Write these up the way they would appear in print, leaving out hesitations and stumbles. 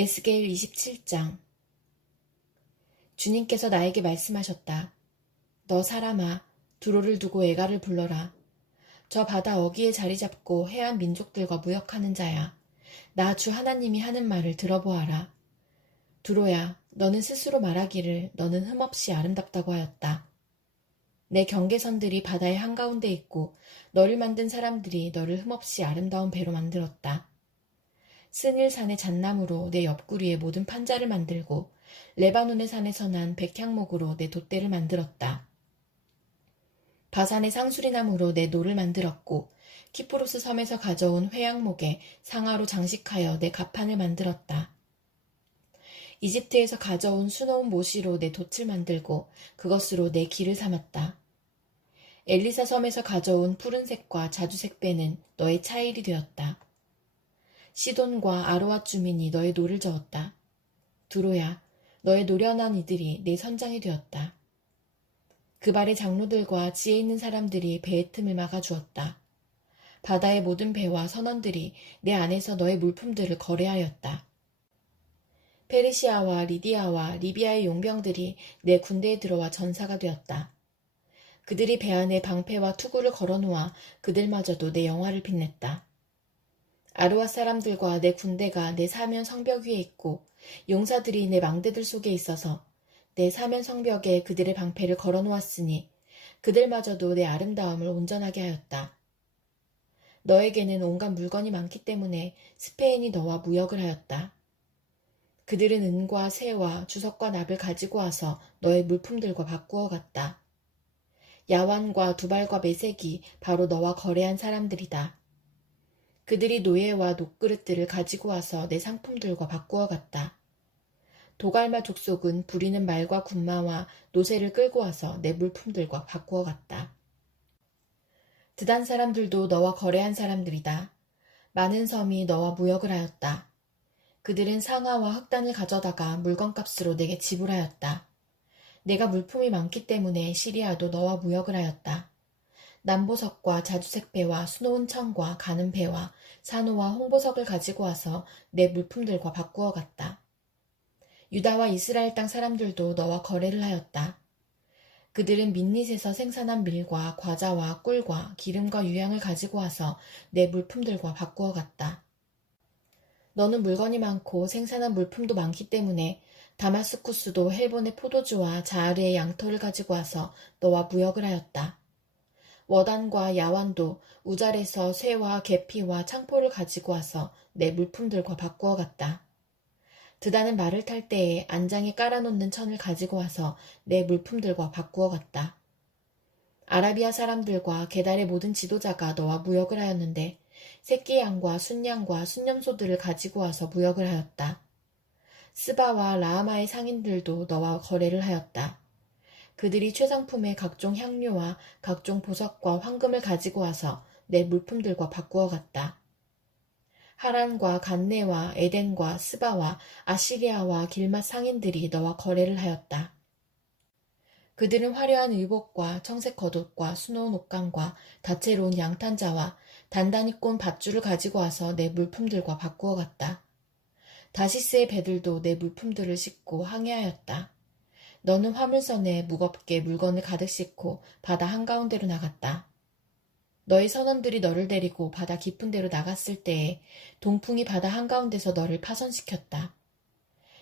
에스겔 27장. 주님께서 나에게 말씀하셨다. 너 사람아, 두로를 두고 애가를 불러라. 저 바다 어귀에 자리 잡고 해안 민족들과 무역하는 자야. 나 주 하나님이 하는 말을 들어보아라. 두로야, 너는 스스로 말하기를 너는 흠없이 아름답다고 하였다. 내 경계선들이 바다의 한가운데 있고 너를 만든 사람들이 너를 흠없이 아름다운 배로 만들었다. 스닐산의 잣나무로 내 옆구리에 모든 판자를 만들고 레바논의 산에서 난 백향목으로 내 돛대를 만들었다. 바산의 상수리나무로 내 노를 만들었고 키프로스 섬에서 가져온 회양목에 상아로 장식하여 내 가판을 만들었다. 이집트에서 가져온 수놓은 모시로 내 돛을 만들고 그것으로 내 길을 삼았다. 엘리사 섬에서 가져온 푸른색과 자주색 배는 너의 차일이 되었다. 시돈과 아로앗 주민이 너의 노를 저었다. 두로야, 너의 노련한 이들이 내 선장이 되었다. 그발의 장로들과 지혜 있는 사람들이 배의 틈을 막아주었다. 바다의 모든 배와 선원들이 내 안에서 너의 물품들을 거래하였다. 페르시아와 리디아와 리비아의 용병들이 내 군대에 들어와 전사가 되었다. 그들이 배 안에 방패와 투구를 걸어놓아 그들마저도 내 영화를 빛냈다. 아르와 사람들과 내 군대가 내 사면 성벽 위에 있고 용사들이 내 망대들 속에 있어서 내 사면 성벽에 그들의 방패를 걸어놓았으니 그들마저도 내 아름다움을 온전하게 하였다. 너에게는 온갖 물건이 많기 때문에 스페인이 너와 무역을 하였다. 그들은 은과 새와 주석과 납을 가지고 와서 너의 물품들과 바꾸어 갔다. 야완과 두발과 메색이 바로 너와 거래한 사람들이다. 그들이 노예와 녹그릇들을 가지고 와서 내 상품들과 바꾸어 갔다. 도갈마 족속은 부리는 말과 군마와 노새를 끌고 와서 내 물품들과 바꾸어 갔다. 드단 사람들도 너와 거래한 사람들이다. 많은 섬이 너와 무역을 하였다. 그들은 상아와 흑단을 가져다가 물건값으로 내게 지불하였다. 내가 물품이 많기 때문에 시리아도 너와 무역을 하였다. 남보석과 자주색 배와 수놓은 청과 가는 배와 산호와 홍보석을 가지고 와서 내 물품들과 바꾸어 갔다. 유다와 이스라엘 땅 사람들도 너와 거래를 하였다. 그들은 민닛에서 생산한 밀과 과자와 꿀과 기름과 유향을 가지고 와서 내 물품들과 바꾸어 갔다. 너는 물건이 많고 생산한 물품도 많기 때문에 다마스쿠스도 헬본의 포도주와 자하르의 양털을 가지고 와서 너와 무역을 하였다. 워단과 야완도 우잘에서 쇠와 계피와 창포를 가지고 와서 내 물품들과 바꾸어 갔다. 드다는 말을 탈 때에 안장에 깔아놓는 천을 가지고 와서 내 물품들과 바꾸어 갔다. 아라비아 사람들과 게달의 모든 지도자가 너와 무역을 하였는데 새끼양과 순양과 순념소들을 가지고 와서 무역을 하였다. 스바와 라하마의 상인들도 너와 거래를 하였다. 그들이 최상품의 각종 향료와 각종 보석과 황금을 가지고 와서 내 물품들과 바꾸어 갔다. 하란과 간네와 에덴과 스바와 아시리아와 길맛 상인들이 너와 거래를 하였다. 그들은 화려한 의복과 청색 겉옷과 수놓은 옷감과 다채로운 양탄자와 단단히 꼰 밧줄을 가지고 와서 내 물품들과 바꾸어 갔다. 다시스의 배들도 내 물품들을 싣고 항해하였다. 너는 화물선에 무겁게 물건을 가득 싣고 바다 한가운데로 나갔다. 너희 선원들이 너를 데리고 바다 깊은 데로 나갔을 때에 동풍이 바다 한가운데서 너를 파손시켰다.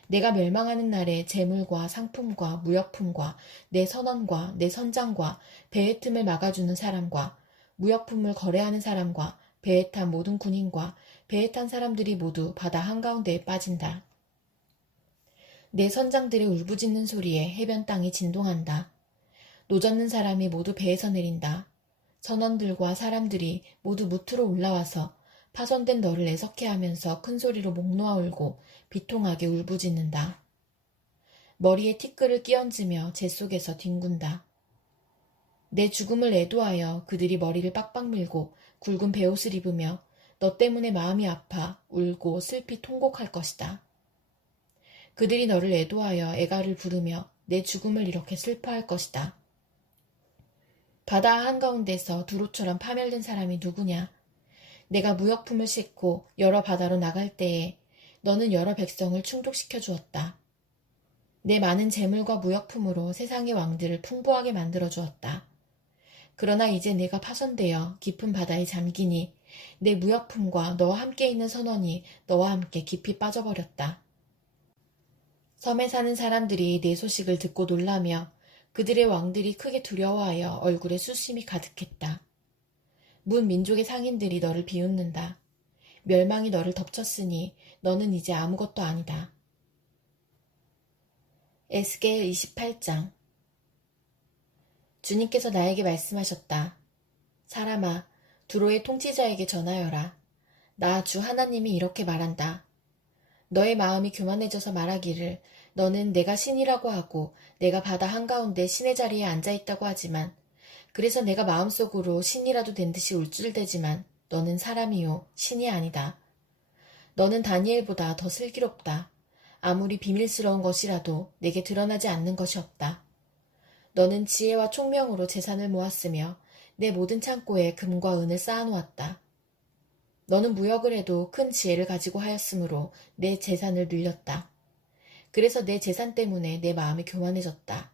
내가 멸망하는 날에 재물과 상품과 무역품과 내 선원과 내 선장과 배의 틈을 막아주는 사람과 무역품을 거래하는 사람과 배에 탄 모든 군인과 배에 탄 사람들이 모두 바다 한가운데에 빠진다. 내 선장들의 울부짖는 소리에 해변 땅이 진동한다. 노젓는 사람이 모두 배에서 내린다. 선원들과 사람들이 모두 무트로 올라와서 파손된 너를 애석해 하면서 큰 소리로 목 놓아 울고 비통하게 울부짖는다. 머리에 티끌을 끼얹으며 재 속에서 뒹군다. 내 죽음을 애도하여 그들이 머리를 빡빡 밀고 굵은 베옷을 입으며 너 때문에 마음이 아파 울고 슬피 통곡할 것이다. 그들이 너를 애도하여 애가를 부르며 내 죽음을 이렇게 슬퍼할 것이다. 바다 한가운데서 두로처럼 파멸된 사람이 누구냐? 내가 무역품을 싣고 여러 바다로 나갈 때에 너는 여러 백성을 충족시켜 주었다. 내 많은 재물과 무역품으로 세상의 왕들을 풍부하게 만들어 주었다. 그러나 이제 내가 파손되어 깊은 바다에 잠기니 내 무역품과 너와 함께 있는 선원이 너와 함께 깊이 빠져버렸다. 섬에 사는 사람들이 내 소식을 듣고 놀라며 그들의 왕들이 크게 두려워하여 얼굴에 수심이 가득했다. 문 민족의 상인들이 너를 비웃는다. 멸망이 너를 덮쳤으니 너는 이제 아무것도 아니다. 에스겔 28장. 주님께서 나에게 말씀하셨다. 사람아, 두로의 통치자에게 전하여라. 나 주 하나님이 이렇게 말한다. 너의 마음이 교만해져서 말하기를 너는 내가 신이라고 하고 내가 바다 한가운데 신의 자리에 앉아있다고 하지만 그래서 내가 마음속으로 신이라도 된 듯이 울줄대지만 너는 사람이요 신이 아니다. 너는 다니엘보다 더 슬기롭다. 아무리 비밀스러운 것이라도 내게 드러나지 않는 것이 없다. 너는 지혜와 총명으로 재산을 모았으며 내 모든 창고에 금과 은을 쌓아놓았다. 너는 무역을 해도 큰 지혜를 가지고 하였으므로 내 재산을 늘렸다. 그래서 내 재산 때문에 내 마음이 교만해졌다.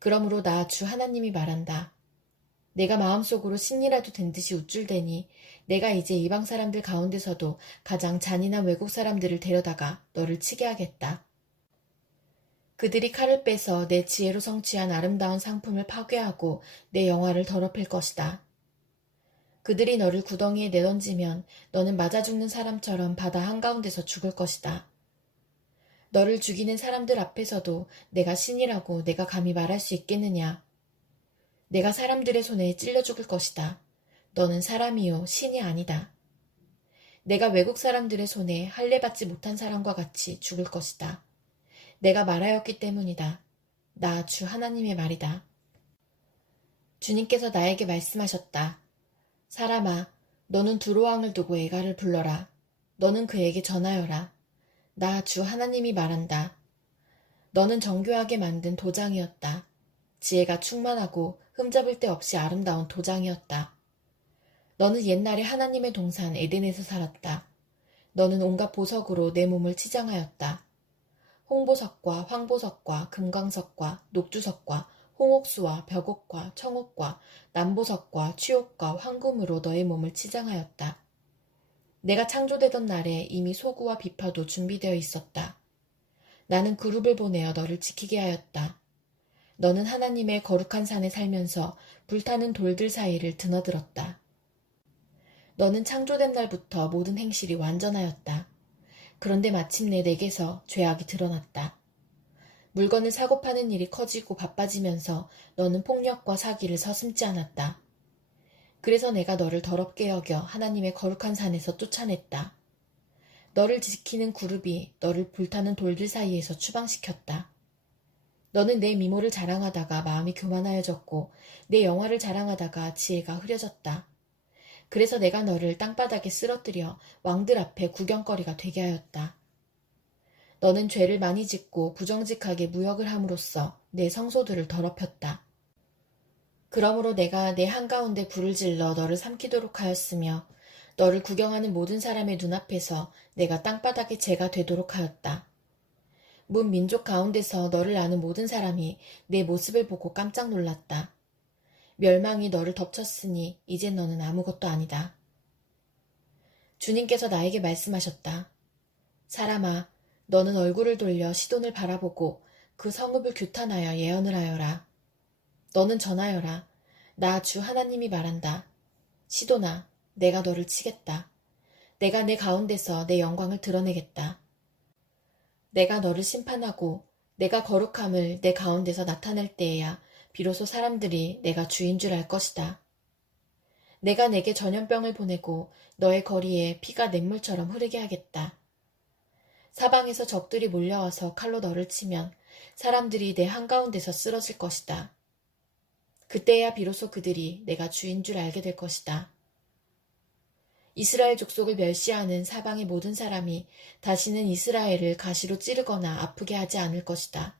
그러므로 나 주 하나님이 말한다. 내가 마음속으로 신이라도 된 듯이 우쭐대니 내가 이제 이방 사람들 가운데서도 가장 잔인한 외국 사람들을 데려다가 너를 치게 하겠다. 그들이 칼을 빼서 내 지혜로 성취한 아름다운 상품을 파괴하고 내 영화를 더럽힐 것이다. 그들이 너를 구덩이에 내던지면 너는 맞아 죽는 사람처럼 바다 한가운데서 죽을 것이다. 너를 죽이는 사람들 앞에서도 내가 신이라고 내가 감히 말할 수 있겠느냐. 내가 사람들의 손에 찔려 죽을 것이다. 너는 사람이요 신이 아니다. 내가 외국 사람들의 손에 할례받지 못한 사람과 같이 죽을 것이다. 내가 말하였기 때문이다. 나 주 하나님의 말이다. 주님께서 나에게 말씀하셨다. 사람아, 너는 두로왕을 두고 애가를 불러라. 너는 그에게 전하여라. 나 주 하나님이 말한다. 너는 정교하게 만든 도장이었다. 지혜가 충만하고 흠잡을 데 없이 아름다운 도장이었다. 너는 옛날에 하나님의 동산 에덴에서 살았다. 너는 온갖 보석으로 내 몸을 치장하였다. 홍보석과 황보석과 금광석과 녹주석과 홍옥수와 벽옥과 청옥과 남보석과 취옥과 황금으로 너의 몸을 치장하였다. 내가 창조되던 날에 이미 소구와 비파도 준비되어 있었다. 나는 그룹을 보내어 너를 지키게 하였다. 너는 하나님의 거룩한 산에 살면서 불타는 돌들 사이를 드나들었다. 너는 창조된 날부터 모든 행실이 완전하였다. 그런데 마침내 내게서 죄악이 드러났다. 물건을 사고 파는 일이 커지고 바빠지면서 너는 폭력과 사기를 서슴지 않았다. 그래서 내가 너를 더럽게 여겨 하나님의 거룩한 산에서 쫓아냈다. 너를 지키는 그룹이 너를 불타는 돌들 사이에서 추방시켰다. 너는 내 미모를 자랑하다가 마음이 교만하여졌고 내 영화를 자랑하다가 지혜가 흐려졌다. 그래서 내가 너를 땅바닥에 쓰러뜨려 왕들 앞에 구경거리가 되게 하였다. 너는 죄를 많이 짓고 부정직하게 무역을 함으로써 내 성소들을 더럽혔다. 그러므로 내가 내 한가운데 불을 질러 너를 삼키도록 하였으며 너를 구경하는 모든 사람의 눈앞에서 내가 땅바닥에 재가 되도록 하였다. 문 민족 가운데서 너를 아는 모든 사람이 내 모습을 보고 깜짝 놀랐다. 멸망이 너를 덮쳤으니 이제 너는 아무것도 아니다. 주님께서 나에게 말씀하셨다. 사람아, 너는 얼굴을 돌려 시돈을 바라보고 그 성읍을 규탄하여 예언을 하여라. 너는 전하여라. 나 주 하나님이 말한다. 시돈아, 내가 너를 치겠다. 내가 내 가운데서 내 영광을 드러내겠다. 내가 너를 심판하고 내가 거룩함을 내 가운데서 나타낼 때에야 비로소 사람들이 내가 주인 줄 알 것이다. 내가 내게 전염병을 보내고 너의 거리에 피가 냇물처럼 흐르게 하겠다. 사방에서 적들이 몰려와서 칼로 너를 치면 사람들이 내 한가운데서 쓰러질 것이다. 그때야 비로소 그들이 내가 주인 줄 알게 될 것이다. 이스라엘 족속을 멸시하는 사방의 모든 사람이 다시는 이스라엘을 가시로 찌르거나 아프게 하지 않을 것이다.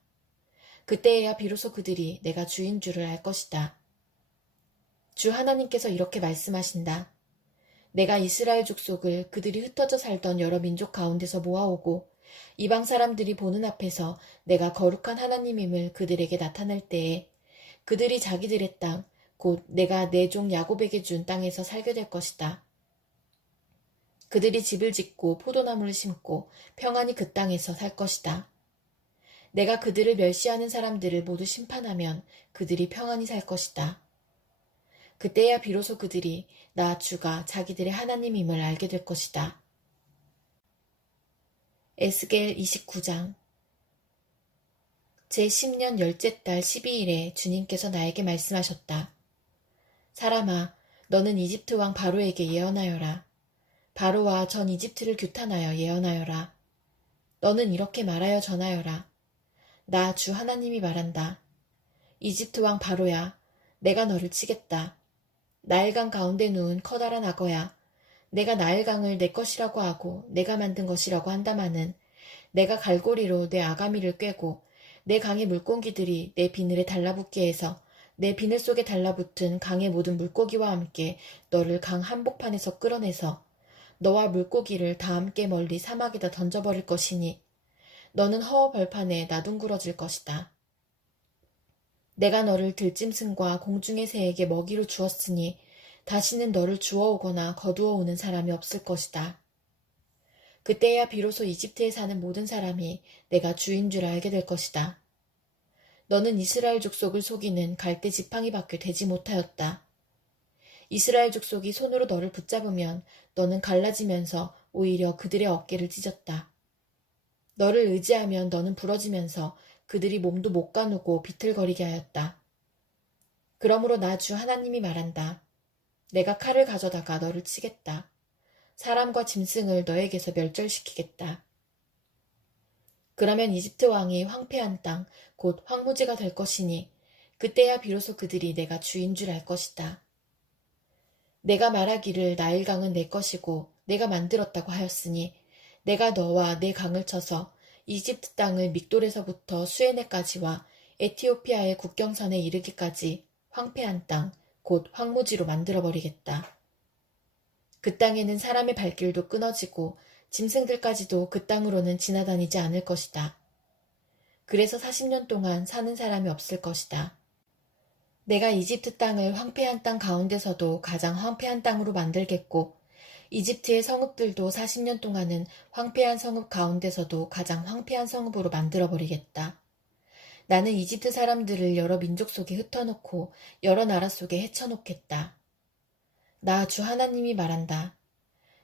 그때에야 비로소 그들이 내가 주인 줄을 알 것이다. 주 하나님께서 이렇게 말씀하신다. 내가 이스라엘 족속을 그들이 흩어져 살던 여러 민족 가운데서 모아오고 이방 사람들이 보는 앞에서 내가 거룩한 하나님임을 그들에게 나타낼 때에 그들이 자기들의 땅, 곧 내가 내 종 야곱에게 준 땅에서 살게 될 것이다. 그들이 집을 짓고 포도나무를 심고 평안히 그 땅에서 살 것이다. 내가 그들을 멸시하는 사람들을 모두 심판하면 그들이 평안히 살 것이다. 그때야 비로소 그들이 나 주가 자기들의 하나님임을 알게 될 것이다. 에스겔 29장 제10년 열째 달 12일에 주님께서 나에게 말씀하셨다. 사람아, 너는 이집트 왕 바로에게 예언하여라. 바로와 전 이집트를 규탄하여 예언하여라. 너는 이렇게 말하여 전하여라. 나 주 하나님이 말한다. 이집트 왕 바로야, 내가 너를 치겠다. 나일강 가운데 누운 커다란 악어야, 내가 나일강을 내 것이라고 하고 내가 만든 것이라고 한다마는 내가 갈고리로 내 아가미를 꿰고 내 강의 물고기들이 내 비늘에 달라붙게 해서 내 비늘 속에 달라붙은 강의 모든 물고기와 함께 너를 강 한복판에서 끌어내서 너와 물고기를 다 함께 멀리 사막에다 던져버릴 것이니 너는 허허 벌판에 나둥그러질 것이다. 내가 너를 들짐승과 공중의 새에게 먹이로 주었으니 다시는 너를 주워오거나 거두어오는 사람이 없을 것이다. 그때야 비로소 이집트에 사는 모든 사람이 내가 주인 줄 알게 될 것이다. 너는 이스라엘 족속을 속이는 갈대 지팡이밖에 되지 못하였다. 이스라엘 족속이 손으로 너를 붙잡으면 너는 갈라지면서 오히려 그들의 어깨를 찢었다. 너를 의지하면 너는 부러지면서 그들이 몸도 못 가누고 비틀거리게 하였다. 그러므로 나 주 하나님이 말한다. 내가 칼을 가져다가 너를 치겠다. 사람과 짐승을 너에게서 멸절시키겠다. 그러면 이집트 왕이 황폐한 땅, 곧 황무지가 될 것이니 그때야 비로소 그들이 내가 주인 줄 알 것이다. 내가 말하기를 나일강은 내 것이고 내가 만들었다고 하였으니 내가 너와 내 강을 쳐서 이집트 땅을 믹돌에서부터 수에네까지와 에티오피아의 국경선에 이르기까지 황폐한 땅, 곧 황무지로 만들어버리겠다. 그 땅에는 사람의 발길도 끊어지고 짐승들까지도 그 땅으로는 지나다니지 않을 것이다. 그래서 40년 동안 사는 사람이 없을 것이다. 내가 이집트 땅을 황폐한 땅 가운데서도 가장 황폐한 땅으로 만들겠고 이집트의 성읍들도 40년 동안은 황폐한 성읍 가운데서도 가장 황폐한 성읍으로 만들어버리겠다. 나는 이집트 사람들을 여러 민족 속에 흩어놓고 여러 나라 속에 헤쳐놓겠다. 나 주 하나님이 말한다.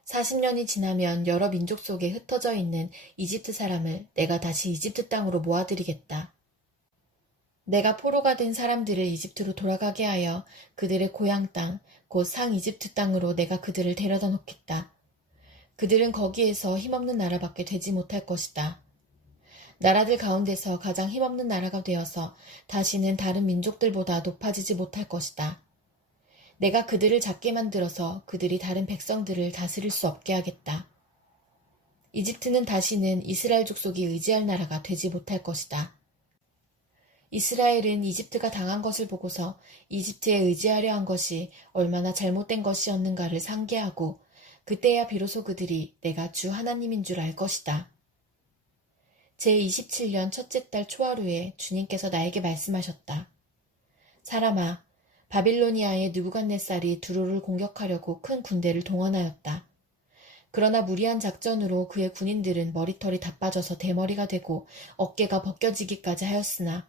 40년이 지나면 여러 민족 속에 흩어져 있는 이집트 사람을 내가 다시 이집트 땅으로 모아들이겠다. 내가 포로가 된 사람들을 이집트로 돌아가게 하여 그들의 고향 땅, 곧 상 이집트 땅으로 내가 그들을 데려다 놓겠다. 그들은 거기에서 힘없는 나라밖에 되지 못할 것이다. 나라들 가운데서 가장 힘없는 나라가 되어서 다시는 다른 민족들보다 높아지지 못할 것이다. 내가 그들을 작게 만들어서 그들이 다른 백성들을 다스릴 수 없게 하겠다. 이집트는 다시는 이스라엘 족속이 의지할 나라가 되지 못할 것이다. 이스라엘은 이집트가 당한 것을 보고서 이집트에 의지하려 한 것이 얼마나 잘못된 것이었는가를 상기하고 그때야 비로소 그들이 내가 주 하나님인 줄 알 것이다. 제27년 첫째 달 초하루에 주님께서 나에게 말씀하셨다. 사람아, 바빌로니아의 느부갓네살이 두로를 공격하려고 큰 군대를 동원하였다. 그러나 무리한 작전으로 그의 군인들은 머리털이 다 빠져서 대머리가 되고 어깨가 벗겨지기까지 하였으나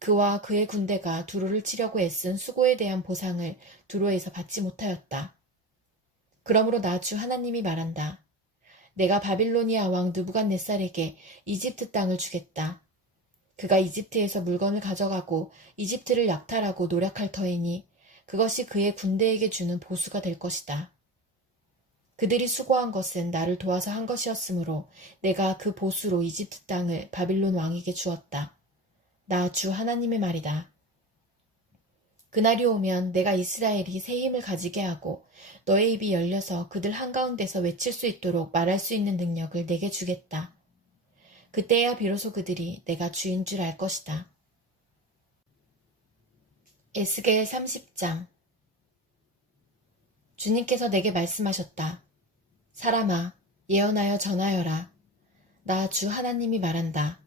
그와 그의 군대가 두로를 치려고 애쓴 수고에 대한 보상을 두로에서 받지 못하였다. 그러므로 나 주 하나님이 말한다. 내가 바빌로니아 왕 느부갓네살에게 이집트 땅을 주겠다. 그가 이집트에서 물건을 가져가고 이집트를 약탈하고 노력할 터이니 그것이 그의 군대에게 주는 보수가 될 것이다. 그들이 수고한 것은 나를 도와서 한 것이었으므로 내가 그 보수로 이집트 땅을 바빌론 왕에게 주었다. 나 주 하나님의 말이다. 그날이 오면 내가 이스라엘이 새 힘을 가지게 하고 너의 입이 열려서 그들 한가운데서 외칠 수 있도록 말할 수 있는 능력을 내게 주겠다. 그때야 비로소 그들이 내가 주인 줄 알 것이다. 에스겔 30장 주님께서 내게 말씀하셨다. 사람아, 예언하여 전하여라. 나 주 하나님이 말한다.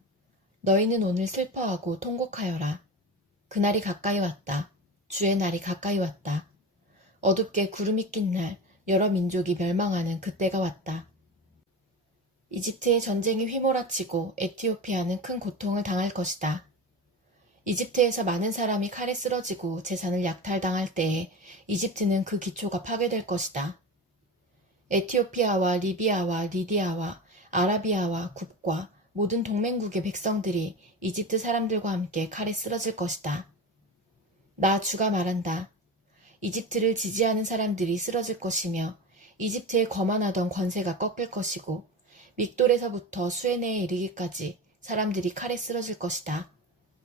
너희는 오늘 슬퍼하고 통곡하여라. 그날이 가까이 왔다. 주의 날이 가까이 왔다. 어둡게 구름이 낀 날, 여러 민족이 멸망하는 그때가 왔다. 이집트의 전쟁이 휘몰아치고 에티오피아는 큰 고통을 당할 것이다. 이집트에서 많은 사람이 칼에 쓰러지고 재산을 약탈당할 때에 이집트는 그 기초가 파괴될 것이다. 에티오피아와 리비아와 리디아와 아라비아와 굽과 모든 동맹국의 백성들이 이집트 사람들과 함께 칼에 쓰러질 것이다. 나 주가 말한다. 이집트를 지지하는 사람들이 쓰러질 것이며 이집트에 거만하던 권세가 꺾일 것이고 믹돌에서부터 수에네에 이르기까지 사람들이 칼에 쓰러질 것이다.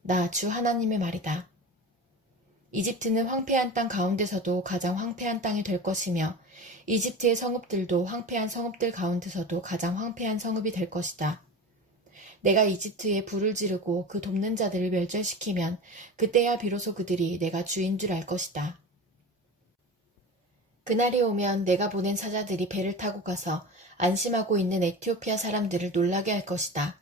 나 주 하나님의 말이다. 이집트는 황폐한 땅 가운데서도 가장 황폐한 땅이 될 것이며 이집트의 성읍들도 황폐한 성읍들 가운데서도 가장 황폐한 성읍이 될 것이다. 내가 이집트에 불을 지르고 그 돕는 자들을 멸절시키면 그때야 비로소 그들이 내가 주인 줄 알 것이다. 그날이 오면 내가 보낸 사자들이 배를 타고 가서 안심하고 있는 에티오피아 사람들을 놀라게 할 것이다.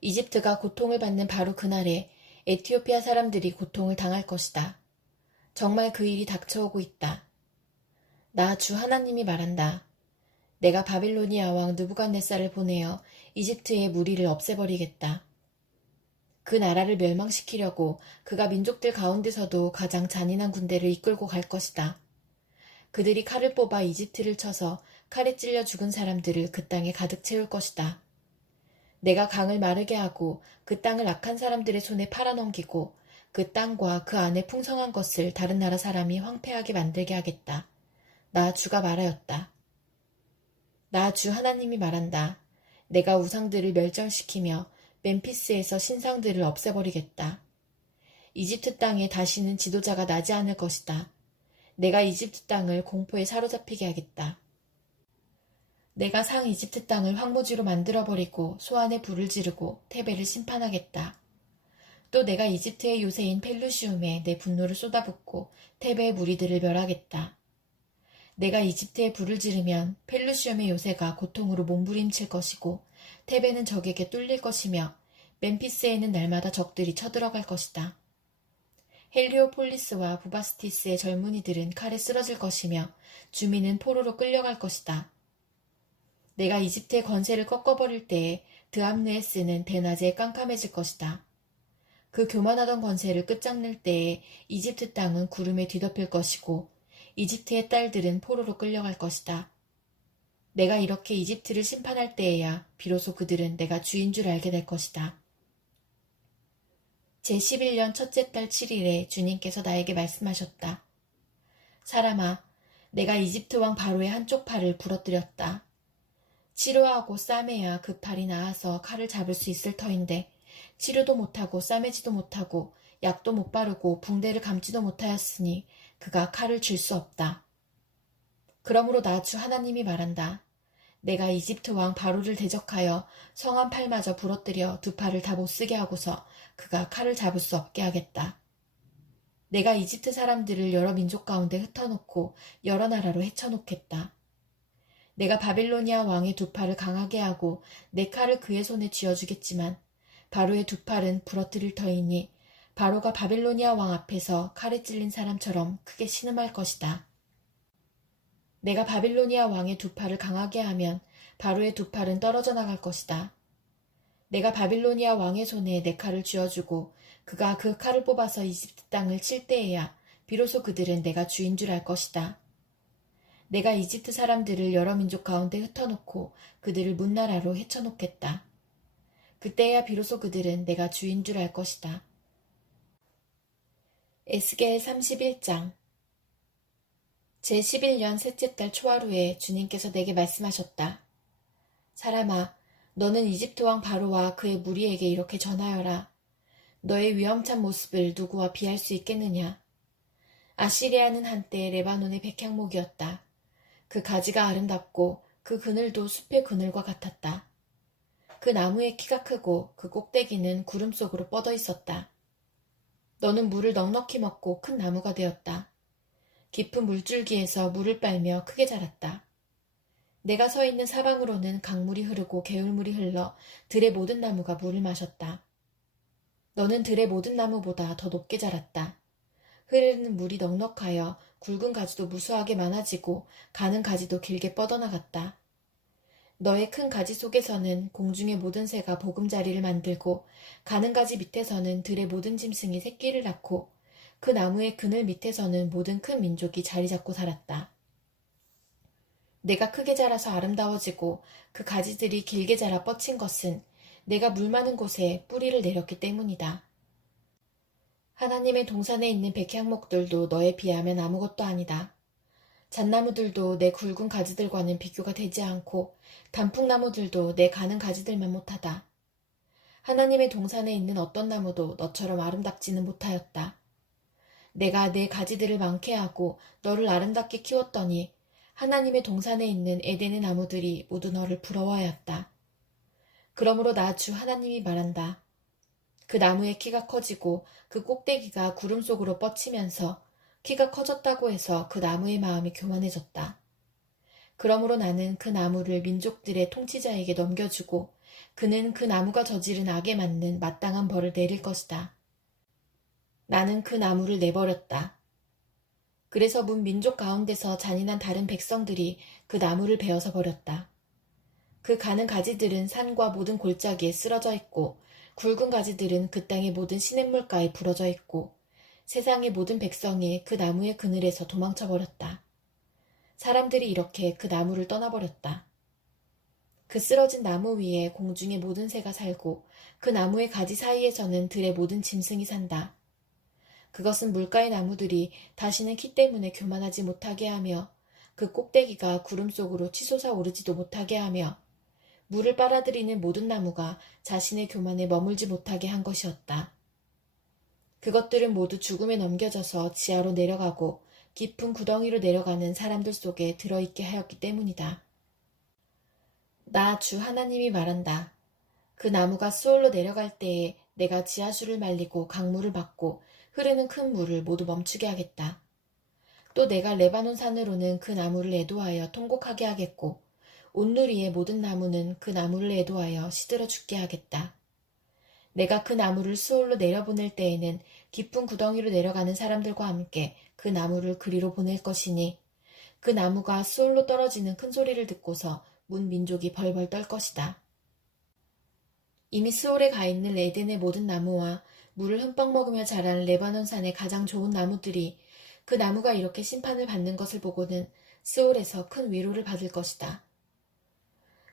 이집트가 고통을 받는 바로 그날에 에티오피아 사람들이 고통을 당할 것이다. 정말 그 일이 닥쳐오고 있다. 나 주 하나님이 말한다. 내가 바빌로니아 왕 느부갓네살을 보내어 이집트의 무리를 없애버리겠다. 그 나라를 멸망시키려고 그가 민족들 가운데서도 가장 잔인한 군대를 이끌고 갈 것이다. 그들이 칼을 뽑아 이집트를 쳐서 칼에 찔려 죽은 사람들을 그 땅에 가득 채울 것이다. 내가 강을 마르게 하고 그 땅을 악한 사람들의 손에 팔아넘기고 그 땅과 그 안에 풍성한 것을 다른 나라 사람이 황폐하게 만들게 하겠다. 나 주가 말하였다. 나 주 하나님이 말한다. 내가 우상들을 멸절시키며 멤피스에서 신상들을 없애버리겠다. 이집트 땅에 다시는 지도자가 나지 않을 것이다. 내가 이집트 땅을 공포에 사로잡히게 하겠다. 내가 상 이집트 땅을 황무지로 만들어버리고 소안에 불을 지르고 테베를 심판하겠다. 또 내가 이집트의 요새인 펠루시움에 내 분노를 쏟아붓고 테베의 무리들을 멸하겠다. 내가 이집트에 불을 지르면 펠루시움의 요새가 고통으로 몸부림칠 것이고 테베는 적에게 뚫릴 것이며 멤피스에는 날마다 적들이 쳐들어갈 것이다. 헬리오폴리스와 부바스티스의 젊은이들은 칼에 쓰러질 것이며 주민은 포로로 끌려갈 것이다. 내가 이집트의 건세를 꺾어버릴 때에 드암느에스는 대낮에 깜깜해질 것이다. 그 교만하던 건세를 끝장낼 때에 이집트 땅은 구름에 뒤덮일 것이고 이집트의 딸들은 포로로 끌려갈 것이다. 내가 이렇게 이집트를 심판할 때에야 비로소 그들은 내가 주인 줄 알게 될 것이다. 제11년 첫째 달 7일에 주님께서 나에게 말씀하셨다. 사람아, 내가 이집트 왕 바로의 한쪽 팔을 부러뜨렸다. 치료하고 싸매야 그 팔이 나아서 칼을 잡을 수 있을 터인데 치료도 못하고 싸매지도 못하고 약도 못 바르고 붕대를 감지도 못하였으니 그가 칼을 쥘 수 없다. 그러므로 나 주 하나님이 말한다. 내가 이집트 왕 바로를 대적하여 성한 팔마저 부러뜨려 두 팔을 다 못쓰게 하고서 그가 칼을 잡을 수 없게 하겠다. 내가 이집트 사람들을 여러 민족 가운데 흩어놓고 여러 나라로 헤쳐놓겠다. 내가 바빌로니아 왕의 두 팔을 강하게 하고 내 칼을 그의 손에 쥐어주겠지만 바로의 두 팔은 부러뜨릴 터이니 바로가 바빌로니아 왕 앞에서 칼에 찔린 사람처럼 크게 신음할 것이다. 내가 바빌로니아 왕의 두 팔을 강하게 하면 바로의 두 팔은 떨어져 나갈 것이다. 내가 바빌로니아 왕의 손에 내 칼을 쥐어주고 그가 그 칼을 뽑아서 이집트 땅을 칠 때에야 비로소 그들은 내가 주인 줄 알 것이다. 내가 이집트 사람들을 여러 민족 가운데 흩어놓고 그들을 문나라로 헤쳐놓겠다. 그때야 비로소 그들은 내가 주인 줄 알 것이다. 에스겔 31장 제11년 셋째 달 초하루에 주님께서 내게 말씀하셨다. 사람아, 너는 이집트 왕 바로와 그의 무리에게 이렇게 전하여라. 너의 위험찬 모습을 누구와 비할 수 있겠느냐? 아시리아는 한때 레바논의 백향목이었다. 그 가지가 아름답고 그 그늘도 숲의 그늘과 같았다. 그 나무의 키가 크고 그 꼭대기는 구름 속으로 뻗어 있었다. 너는 물을 넉넉히 먹고 큰 나무가 되었다. 깊은 물줄기에서 물을 빨며 크게 자랐다. 내가 서 있는 사방으로는 강물이 흐르고 개울물이 흘러 들의 모든 나무가 물을 마셨다. 너는 들의 모든 나무보다 더 높게 자랐다. 흐르는 물이 넉넉하여 굵은 가지도 무수하게 많아지고 가는 가지도 길게 뻗어나갔다. 너의 큰 가지 속에서는 공중의 모든 새가 보금자리를 만들고 가는 가지 밑에서는 들의 모든 짐승이 새끼를 낳고 그 나무의 그늘 밑에서는 모든 큰 민족이 자리 잡고 살았다. 내가 크게 자라서 아름다워지고 그 가지들이 길게 자라 뻗친 것은 내가 물 많은 곳에 뿌리를 내렸기 때문이다. 하나님의 동산에 있는 백향목들도 너에 비하면 아무것도 아니다. 잣나무들도 내 굵은 가지들과는 비교가 되지 않고 단풍나무들도 내 가는 가지들만 못하다. 하나님의 동산에 있는 어떤 나무도 너처럼 아름답지는 못하였다. 내가 내 가지들을 많게 하고 너를 아름답게 키웠더니 하나님의 동산에 있는 에덴의 나무들이 모두 너를 부러워하였다. 그러므로 나 주 하나님이 말한다. 그 나무의 키가 커지고 그 꼭대기가 구름 속으로 뻗치면서 키가 커졌다고 해서 그 나무의 마음이 교만해졌다. 그러므로 나는 그 나무를 민족들의 통치자에게 넘겨주고 그는 그 나무가 저지른 악에 맞는 마땅한 벌을 내릴 것이다. 나는 그 나무를 내버렸다. 그래서 문 민족 가운데서 잔인한 다른 백성들이 그 나무를 베어서 버렸다. 그 가는 가지들은 산과 모든 골짜기에 쓰러져 있고 굵은 가지들은 그 땅의 모든 시냇물가에 부러져 있고 세상의 모든 백성이 그 나무의 그늘에서 도망쳐 버렸다. 사람들이 이렇게 그 나무를 떠나버렸다. 그 쓰러진 나무 위에 공중의 모든 새가 살고 그 나무의 가지 사이에서는 들의 모든 짐승이 산다. 그것은 물가의 나무들이 다시는 키 때문에 교만하지 못하게 하며 그 꼭대기가 구름 속으로 치솟아 오르지도 못하게 하며 물을 빨아들이는 모든 나무가 자신의 교만에 머물지 못하게 한 것이었다. 그것들은 모두 죽음에 넘겨져서 지하로 내려가고 깊은 구덩이로 내려가는 사람들 속에 들어있게 하였기 때문이다. 나 주 하나님이 말한다. 그 나무가 수올로 내려갈 때에 내가 지하수를 말리고 강물을 막고 흐르는 큰 물을 모두 멈추게 하겠다. 또 내가 레바논 산으로는 그 나무를 애도하여 통곡하게 하겠고 온누리의 모든 나무는 그 나무를 애도하여 시들어 죽게 하겠다. 내가 그 나무를 수올로 내려보낼 때에는 깊은 구덩이로 내려가는 사람들과 함께 그 나무를 그리로 보낼 것이니 그 나무가 수올로 떨어지는 큰 소리를 듣고서 문 민족이 벌벌 떨 것이다. 이미 스올에 가 있는 에덴의 모든 나무와 물을 흠뻑 먹으며 자란 레바논 산의 가장 좋은 나무들이 그 나무가 이렇게 심판을 받는 것을 보고는 스올에서 큰 위로를 받을 것이다.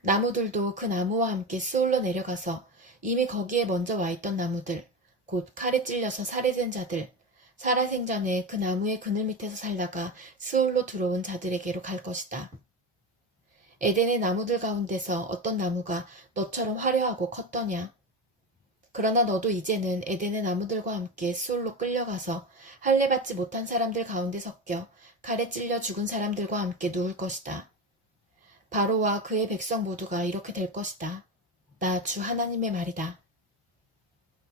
나무들도 그 나무와 함께 스올로 내려가서 이미 거기에 먼저 와 있던 나무들, 곧 칼에 찔려서 살해된 자들, 살아생전에 그 나무의 그늘 밑에서 살다가 스올로 들어온 자들에게로 갈 것이다. 에덴의 나무들 가운데서 어떤 나무가 너처럼 화려하고 컸더냐? 그러나 너도 이제는 에덴의 나무들과 함께 스올로 끌려가서 할례받지 못한 사람들 가운데 섞여 칼에 찔려 죽은 사람들과 함께 누울 것이다. 바로와 그의 백성 모두가 이렇게 될 것이다. 나 주 하나님의 말이다.